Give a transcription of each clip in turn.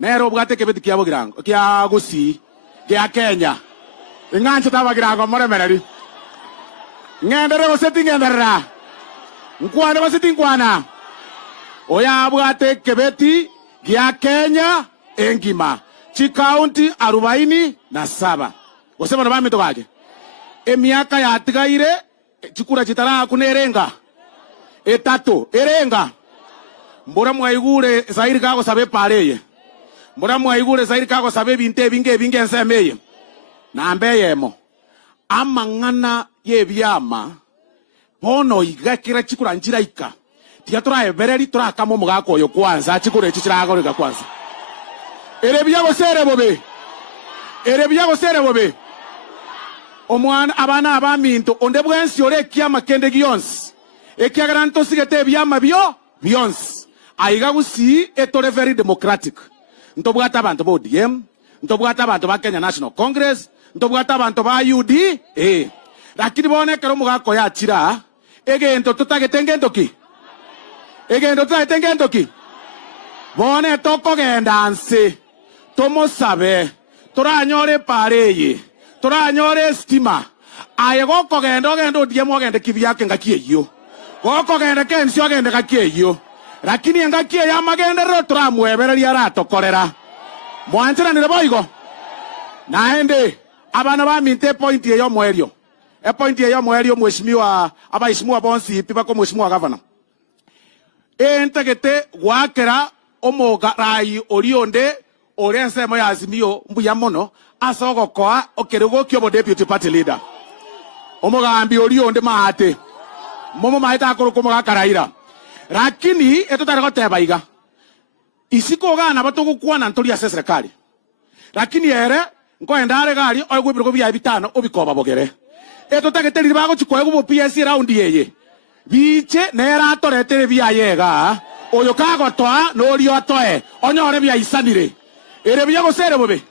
Nero bwate kebeti kia bogirango. Kia gusi. Kia Kenya. Ingancho taba girango more merari. Ngendere goseti ngendera. Nkwana goseti nkwana. Oya bwate kebeti kia Kenya engima. Chikaunti 47. Gosema na bami tokaje. Emiaka ya atigaire chikura chitara kunerenga. Etato erenga. Mbora mwaigure zairi kago sabe pareye. Mbora mwaigure zairi kago sabe binte binge nsemeye. Na ambeyemo. Amangana yebyama. Bono igakira chikura njira ika. Tia tura bereri tura kamo mugako yo kwanza chikure chichirago rega kwanza. Erebyago sere bobe. Omwana abana abaminto onde bwensi ore kiama kende giyonsi. Ekiagaranto sigete byama byonsi. Aiga gusi etore very democratic. Ntobwata abantu ba ODM, ntobwata abantu ba Kenya National Congress, ntobwata abantu ba UDA. Lakini bone kero mugako ya chira egento tutagetengendoki. Bone toko gendanse. Tomo sabe. Toranyore pareye. Toranyore stima. Ayego kogendo ODM ogende kivyake ngakieyo. Goko gende kensi ogende ngakieyo. Lakini engakie ya magende ro turamwebere yarato korera. Mwanzira ni boigo. Naende abana ba minte point yeyo mwerio. Point yeyo mwerio mheshimiwa abaishimiwa bonsi pipa ko mheshimiwa governor. Entegete gwakera omoga rai orionde orense mo yazimio mbuya mono asogokoa okerugo kyo deputy party leader. Omoga ambi orionde maate. Momo maita akoro komoga karaira. Lakini eto tareko tebaiga. Isiko gana batugukwana ntori ya serikali. Lakini ere nko endare gari oyegwibirgo bya bitano obikoba bogere. Eto tageterire bago chikoyego bo PS round yeye. Biche nera toretere bya yega. Oyo kago toa no rio toe. Onyore bya isanire. Ere byago sere bobe.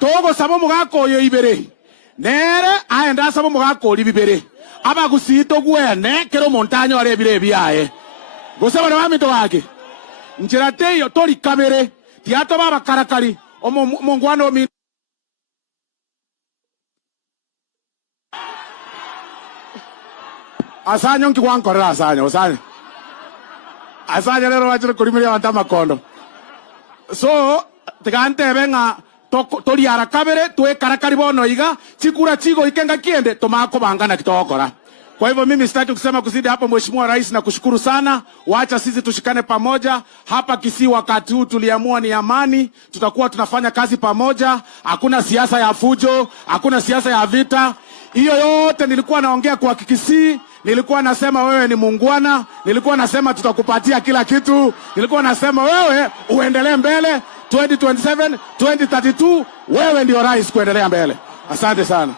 Togo sabo mugako oyo ibere. Nere aenda sabo mugako libibere. Abagusito gwene kero montaño are bire byae. Goseba na bamito wake. Njirate yo tori kamere. Tiato baba karakari. Omo mongwano mi. Asanyo nkiwankorera asanyo. Asanyo lero wachiro kurimiri wantama kondo. So, tegante benga tori ara kamere. Tue karakari bono iga. Chikura chigo ikenga kiende. Tomako bangana kitokora. Kwa hivyo mimi sitaki kusema kuzidi hapa Mheshimiwa Rais, na kushukuru sana. Wacha sisi tushikane pamoja. Hapa Kisii wakati huu tuliamua ni amani. Tutakuwa tunafanya kazi pamoja. Hakuna siasa ya fujo, hakuna siasa ya vita. Hiyo yote nilikuwa naongea kwa Kisii. Nilikuwa nasema wewe ni muungwana. Nilikuwa nasema tutakupatia kila kitu. Nilikuwa nasema wewe uendelee mbele 2027, 2032 wewe ndio rais kuendelea mbele. Asante sana.